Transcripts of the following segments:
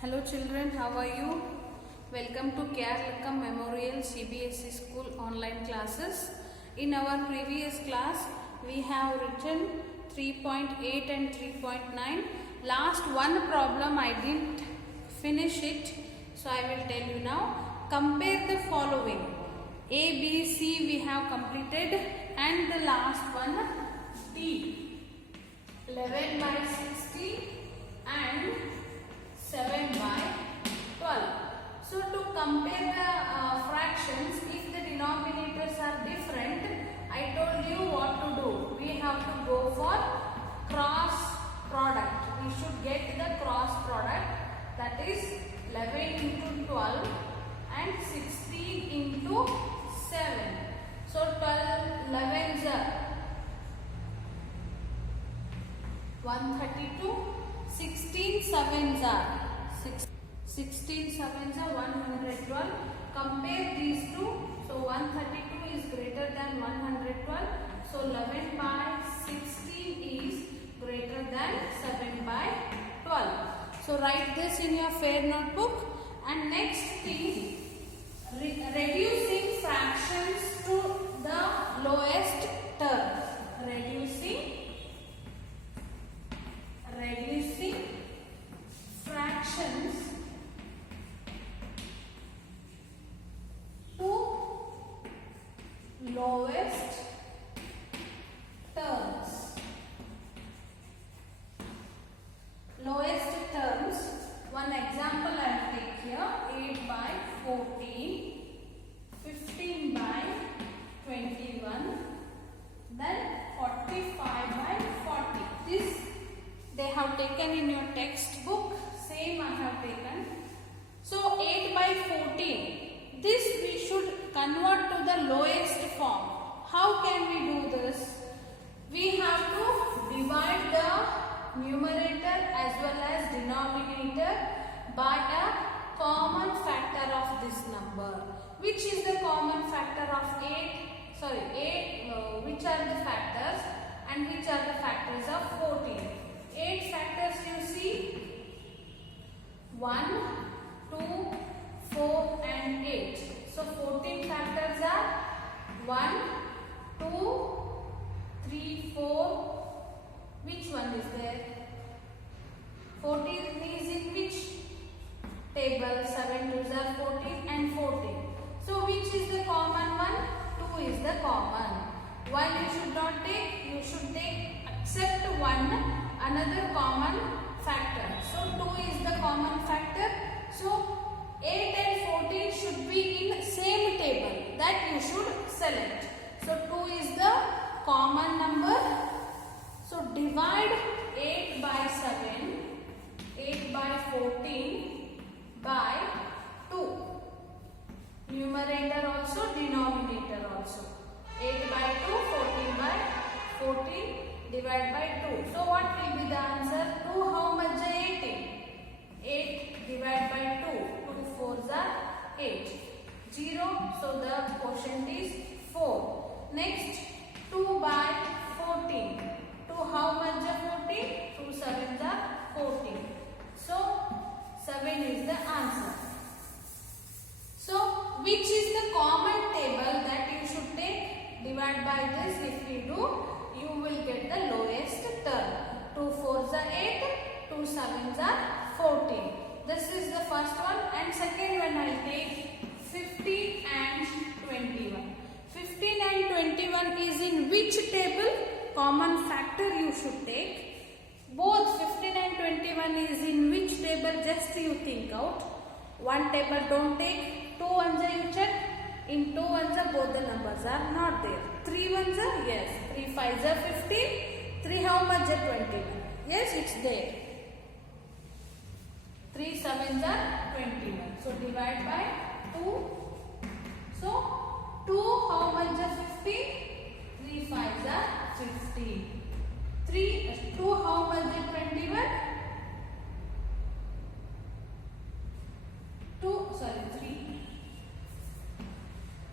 Hello children, how are you? Welcome to Keralakkam Memorial CBSE School online classes. In our previous class, we have written 3.8 and 3.9. Last one problem I didn't finish it, so I will tell you now. Compare the following. A, B, C we have completed, and the last one D. 11 by 60 and 7 by 12. So to compare the fractions, if the denominators are different, I told you what to do. We have to go for cross product. We should get the cross product, that is 11 into 12 and 16 into 7. So 12 11s are 132. 16 sevens are 112. Compare these two. So 132 is greater than 112. So 11 by 16 is greater than 7 by 12. So write this in your fair notebook. And next thing, reducing fractions to the lowest term. Reducing fractions to lowest terms. Lowest terms. One example I will take here. 8 by 14, 15 by 21, then 45 by 40. This they have taken in your textbook. Same I have taken. So 8 by 14. This we should convert to the lowest form. How can we do this? We have to divide the numerator as well as denominator by a common factor of this number. Which is the common factor of 8? Which are the factors and which are the factors of 14? 8 factors you see. 1, 2, 4 and 8. So 14 factors are 1, 2, 3, 4. Which one is there? 14 is in which table? 7 2s are 14 and 14. So which is the common one? 2 is the common. Why you should not take? You should take except one another common factor. So 2 is the common factor. So 8 and 14 should be in same table. That you should select. So 2 is the common number. So divide 8 by 7, 8 by 14 by 2. Numerator also, denominator also. 8 by 2, 14 by 14. Divide by 2. So what will be the answer? 2 how much is 80? 8 divide by 2. 2 4s are 8. 0. So the quotient is 4. Next 2 by 14. 2 how much is 14? 2 7s are 14. So 7 is the answer. So which is the common table that you should take? Divide by this. If we do, you will get the lowest term. 2 4s are 8, 2 7s are 14. This is the first one, and second one I will take 15 and 21. 15 and 21 is in which table? Common factor you should take. Both 15 and 21 is in which table? Just you think out. One table don't take. 2 ones you check. In 2 ones both the numbers are not there. 3 ones are yes. 3 5s are 15. 3 how much are 21? Yes, it's there. 3 7s are 21. So divide by 2. So 2 how much are 15? 3 5s are 15. 2 how much is 21?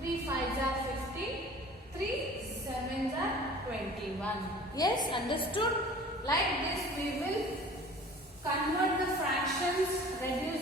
3 5s are 15. 3 7s are 21. Yes, understood? Like this we will convert the fractions, reduce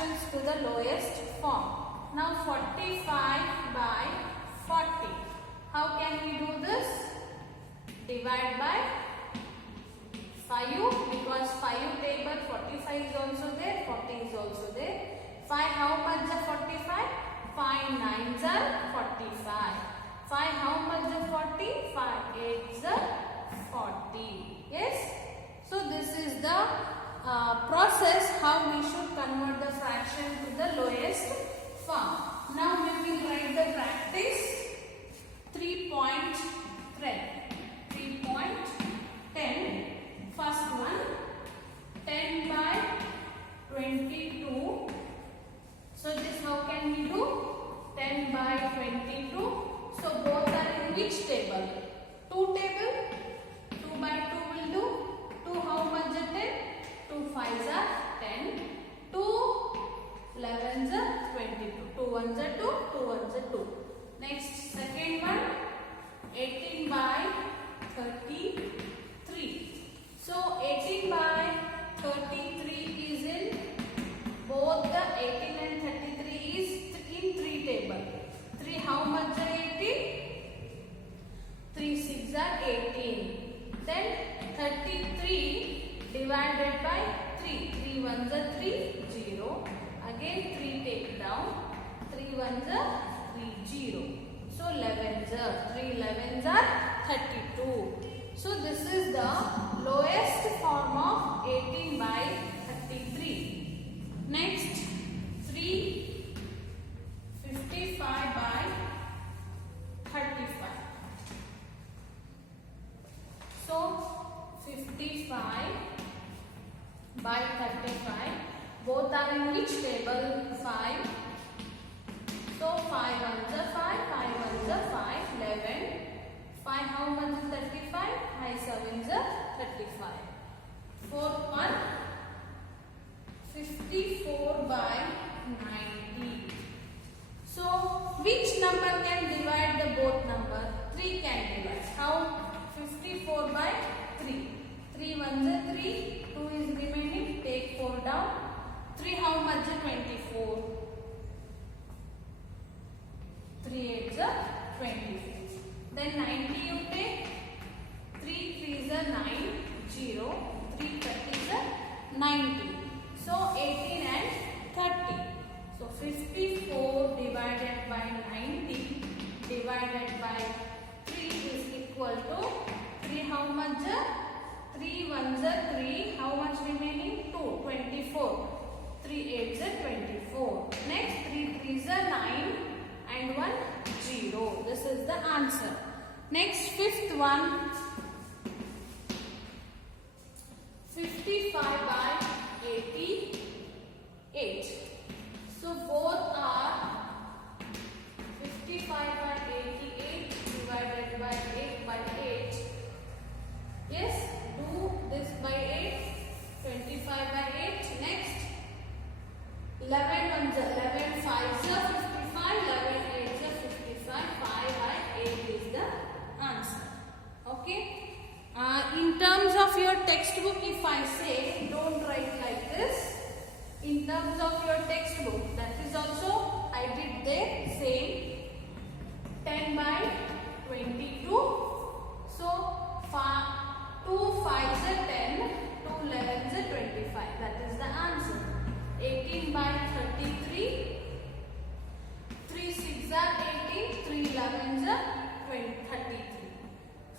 fractions to the lowest form. Now 45 by 40. How can we do this? Divide by 5 because 5 table 45 is also there, 40 is also there. 5 how much is 45? 5 9s are 45. 5 how much is 40? 5 8s are 40. Yes. So this is the process how we should convert the fraction to the lowest form. Now we will write the practice 3.10. 3.10. First one 10 by 22. So this how can we do? 10 by 22. So both are in which table? 2 table. 2 by 2 will do. 2 how much is 10? 2 5s are 10. 2 11s are 22. 2 1s are 2. 2 1s are 2. Next second one 18 by 33. So 18 by 33 is in both the 18 and 33 is in 3 table. 3 how much are 18? 3 6 are 18. Then 33 divided by 3. 3 1s are 3 0. Again 3 take down. 3 1s are 3 0. So 11s are 3 11s are 32. So this is the lowest form of 18 by 33. Next 355 by 35. So 55 by 35. Both are in which table? 5. So 5 1s are 5. 5 1s are 5. 11. 5 how much is 35? 5 7s are 35. Fourth one 54 by 90. So which number can divide the both number? 3 can divide. How? 54 by 3. 3 1s are 3. 2 is remaining. Take 4 down. 3 how much is 24? 3 8s are 24. Then 90 you take. 3 3s are 9. 0. 3 30s are 90. So 18 and 30. So 54 divided by 90 divided by 3 is equal to 3 how much? 3 1s are 3. How much remaining? 2. 24. 3 8s are 24. Next 3 3s are 9 and 1 0. This is the answer. Next fifth one 55 by 88. So both are 55 by 88 divided by 8 by 8. Yes, do this by 8. 25 by 8. Next 11 1s are 11. 5s are 55. 11 8s are 55. 5 by 8 is the answer. Okay. In terms of your textbook, if I say don't write like this, in terms of your textbook, that is also I did the same. 10 by 22. So 2 5s are 10, 2 11s are 25. That is the answer. 18 by 33. 3 6s are 18, 3 11s are 33.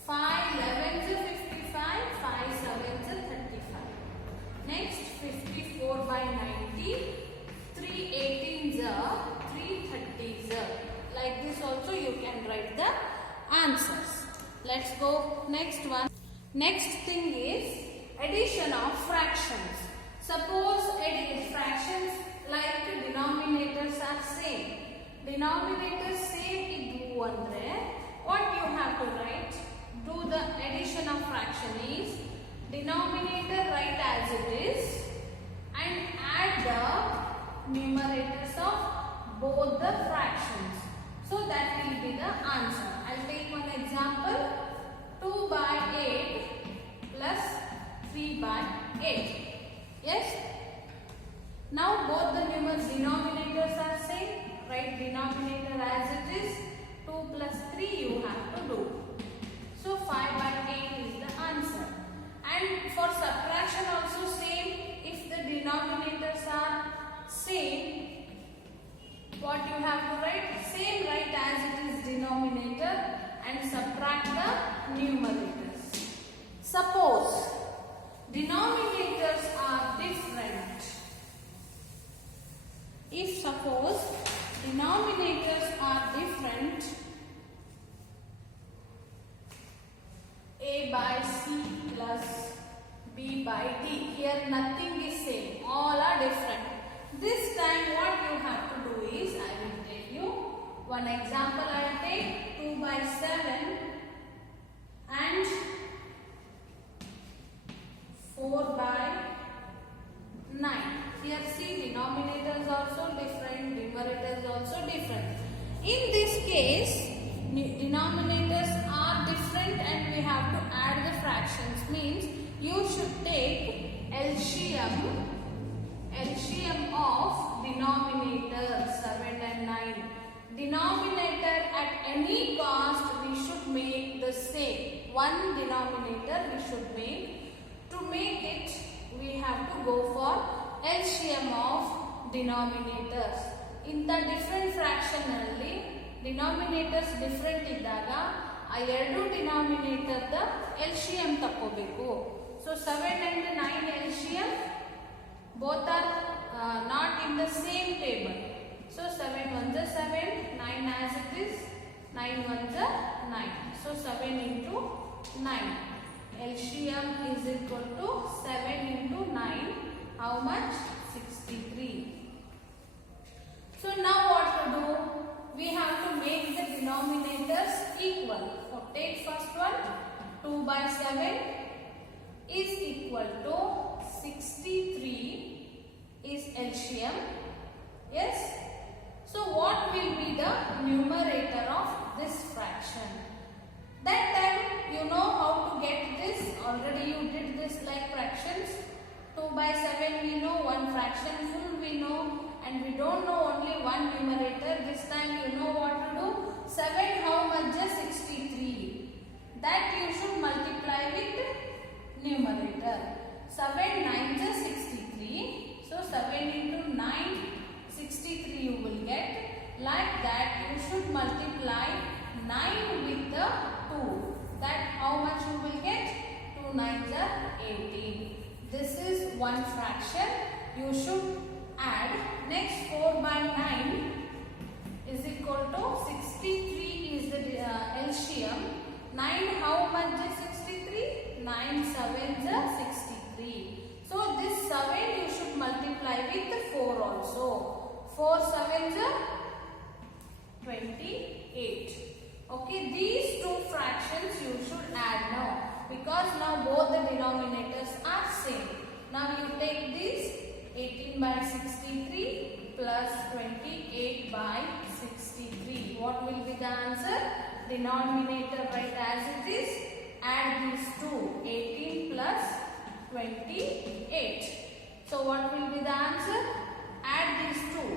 5 11s are 55, 5 7s are 35. Next 54 by 90. 3 18s are 3 30s are. Like this also you can write the answers. Let's go next one. Next thing is addition of fractions. Suppose fractions like denominators are same. Denominators same iddu andre what you have to write? Do the addition of fraction is denominator write as it is and add the numerators of both the fractions. So that will be the answer. I'll take one example. 2 by 8 plus 3 by 8. Yes? Now both the denominators are same. Write denominator as it is. 2 plus 3 you have to do. So 5 by 8 is the answer. And for subtraction also same. If the denominators are same, what you have to write? Same write as it is denominator and subtract the numerators. Suppose denominators are different. If suppose denominators are different, A by C plus B by D. Here nothing is same. All are different. This time what you have to do is, I will tell you. One example I will take. 2 by 7 and 4 by 9. Here see denominators also different, numerators also different. In this case, denominators are different and we have to add the fractions. Means you should take LCM of denominator 7 and 9. Denominator at any cost we should make the same. One denominator we should make. To make it we have to go for LCM of denominators. In the different fraction alli denominators different iddaga ಆ ಎರಡು denominator the LCM ತಕ್ಕೋಬೇಕು. So 7 and 9 LCM both are not in the same table. So 7 ones are 7, 9 as it is, 9 ones are 9. So 7 into 9. LCM is equal to 7 into 9. How much? 63. So now what to do? We have to make the denominators equal. So take first one. 2 by 7 is equal to 63 is LCM. Yes. So what will be the numerator of this fraction? That time you know how to get this. Already you did this like fractions. 2 by 7 we know, one fraction full we know, and we don't know only one numerator. This time you know what to do. 7 how much is 63? That you should multiply with numerator. 7 9 is 63. So 7 into 9, 63 you will get. Like that you should multiply 9 with the 2. That how much you will get? 2 9s are 18. This is one fraction. You should add. Next 4 by 9 is equal to 63 is the LCM. 9 how much is 63? 9 7s are 63. So this 7 you should multiply with the 4 also. 4 7s are 28. Okay, these two fractions you should add now, because now both the denominators are same. Now you take this 18 by 63 plus 28 by 63. What will be the answer? Denominator write as it is. Add these two. 18 plus 28. So what will be the answer? Add these two.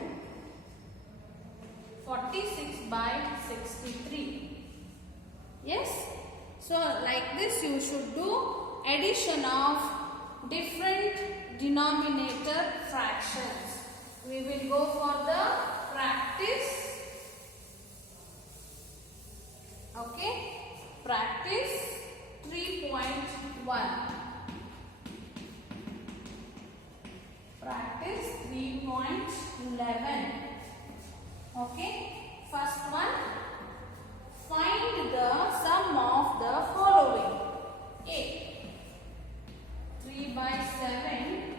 46 by 63. Yes. So like this you should do addition of different denominator fractions. We will go for the practice. Okay. Practice 3.1. Practice 3.11. Okay. First one. Find the sum of the following. A. 3 by 7,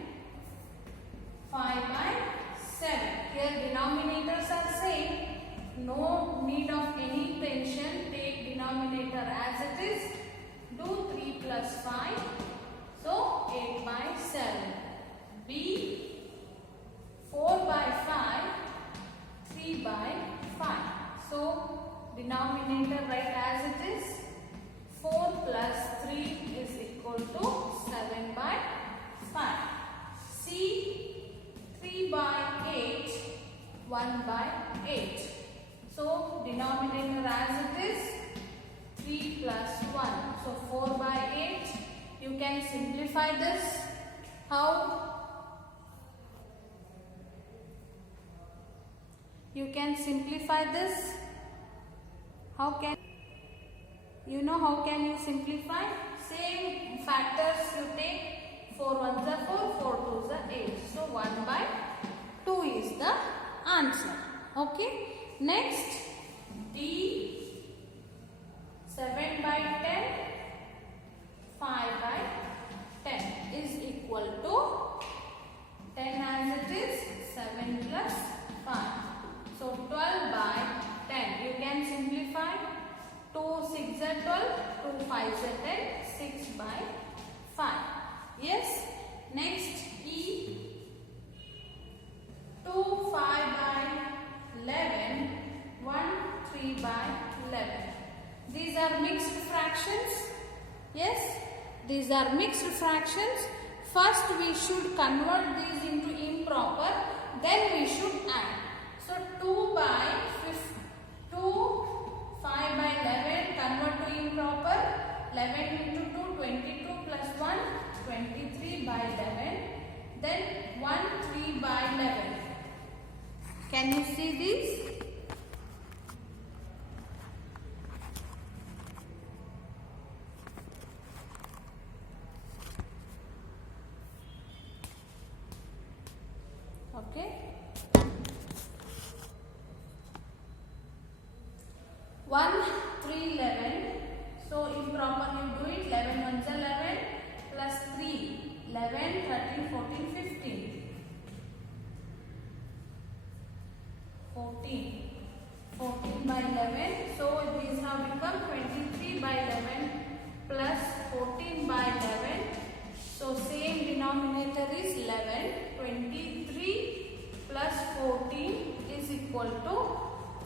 5 by 7. Here denominators are same. No need of any tension. Take denominator as it is. Do 3 plus 5. So 8 by 7. B. 4 by 5. 3 by 5. So denominator write as it is. 4 plus 3 is equal to 7 by 5. C. 3 3 by 8, 1 by 8. So denominator as it is 3 plus 1. So 4 by 8. You can simplify this. How? You can simplify this. How can you know how can you simplify? Same factors you take. 4 1s are 4, 4 2s are 8. So 1 by 2 is the answer. Okay. Next, D 7 by 10, 5 by 10 is equal to 10 as it is 7 plus 5. So 12 by 10. You can simplify. 2 6 are 12, 2 5 are 10, 6 by 5. Yes. Next, E 2 5 by 11, 1 3 by 11. These are mixed fractions. Yes, these are mixed fractions. First we should convert these into improper, then we should add. So 2 by 5 by 11, convert to improper. 11 into 2, 22 plus 1, 23 by 11. Then 1 3 by 11. Can you see these? Okay. 1 3 11. So improper you do it. 11 1s are 11 plus 3 11 13 14 15 14 by 11. So these have become 23 by 11 plus 14 by 11. So same denominator is 11. 23 plus 14 is equal to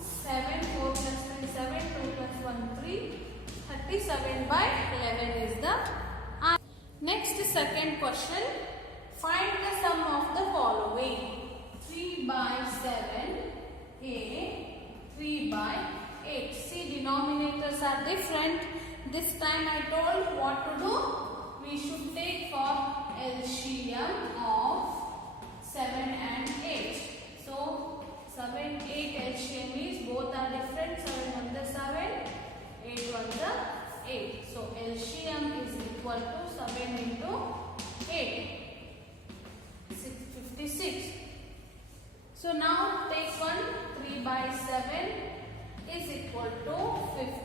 7. 4 plus 3 7. 2 plus 1 3. 37 by 11 is the answer. Next, second question. Find the sum of the following. 3 by 7 A, 3 by 8. See, denominators are different. This time I told what to do. We should take for LCM of 7 and 8. So 7, 8 LCM is both are different. 7 1 is 7, 8 1 is 8. So LCM is equal to 7 into 8. 56. So now take one. 3 by 7 is equal to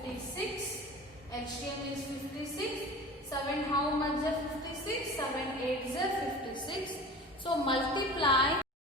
56. LCM is 56. 7 how much is 56? 7 8 is 56. So multiply